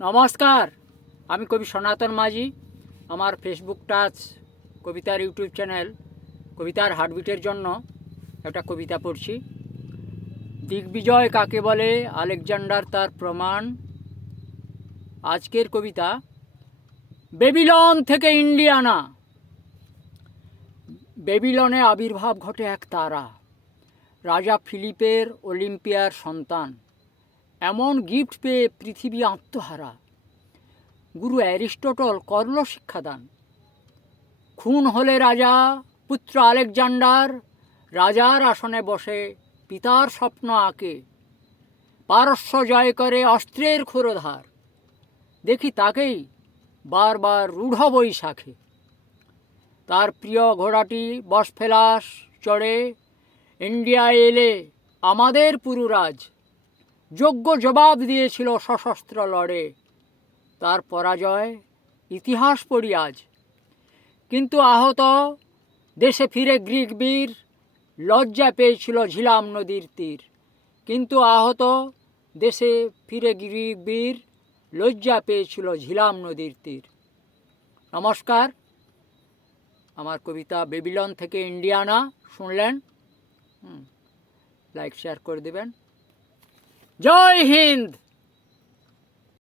নমস্কার, আমি কবি সনাতন মাঝি। আমার ফেসবুক টাচ কবিতার ইউটিউব চ্যানেল কবিতার হার্টবিটের জন্য একটা কবিতা পড়ছি। দিগ্বিজয় কাকে বলে, আলেকজান্ডার তার প্রমাণ। আজকের কবিতা বেবিলন থেকে ইন্ডিয়ানা। বেবিলনে আবির্ভাব ঘটে এক তারা, রাজা ফিলিপের অলিম্পিয়ার সন্তান। এমন গিফট পেয়ে পৃথিবী আত্মহারা, গুরু অ্যারিস্টটল করল শিক্ষাদান। খুন হলে রাজা পুত্র আলেকজান্ডার, রাজার আসনে বসে পিতার স্বপ্ন আঁকে। পারস্য জয় করে অস্ত্রের ক্ষুরধার, দেখি তাকেই বারবার রূঢ় বৈশাখে। তার প্রিয় ঘোড়াটি বসফেলাস চড়ে ইন্ডিয়া এলে আমাদের পুরুরাজ। যোগ্য জবাব দিয়েছিল সশস্ত্র লড়ে, তার পরাজয় ইতিহাস পড়ি আজ। কিন্তু আহত দেশে ফিরে গ্রিক বীর, লজ্জা পেয়েছিল ঝিলাম নদীর তীর। কিন্তু আহত দেশে ফিরে গ্রিক বীর, লজ্জা পেয়েছিল ঝিলাম নদীর তীর। নমস্কার, আমার কবিতা বেবিলন থেকে ইন্ডিয়ানা শুনলেন। লাইক শেয়ার করে দেবেন। জয় হিন্দ।